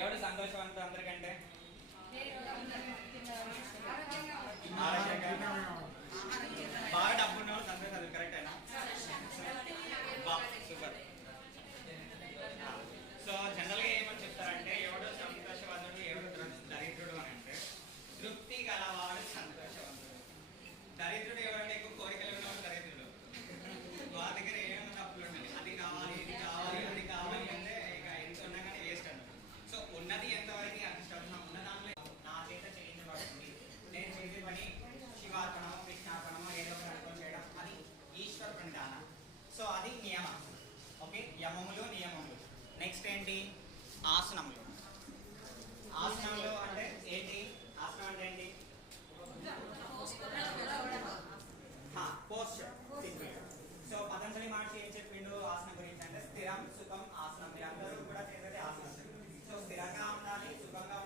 ఎవడు సంతోషవంతుడు అందరికంటే? బాగా డబ్బు ఉన్నవాడు సంతోషం, కరెక్టేనా? సూపర్. సో జనరల్గా ఏమని చెప్తారంటే ఎవడు సంతోషవంతుడు ఎవడు దరిద్రుడు అని అంటే తృప్తి గలవాడు సంతోషవంతుడు. దరిద్రుడు ఎవరంటే ఎక్కువ కోరికలు ఉన్నవాడు దరిద్రుడు. వాళ్ళ దగ్గర ఏమైనా తప్పులు ఉండాలి, అది కావాలి ఇది కావాలి అది కావాలి అంటే ఇక ఎంత ఉన్నా కానీ వేస్ట్ అన్నమాట. సో ఉన్నది ఎంతవరకు అదృష్టం, ఉన్న దాంట్లో నా చేత చేయించబడుతుంది, నేను చేసే పని శివార్పణమో కృష్ణార్పణమో ఏదో ఒకటి అనుకోని చేయడం, అది ఈశ్వర ప్రణిధాన. సో అది నియమం. ఓకే, యమములు నియమములు. నెక్స్ట్ ఏంటి? ఆసనములు. ఆసనములు అంటే ఏంటి? ఆసనం అంటే ఏంటి? పోస్చర్. సో పతంజలి మహర్షి ఏం చెప్పిండు ఆసనం గురించి అంటే స్థిరం సుఖం ఆసనం. మీరు అందరూ కూడా చేసేది ఆసనం. సో స్థిరంగా ఉండాలి, సుఖంగా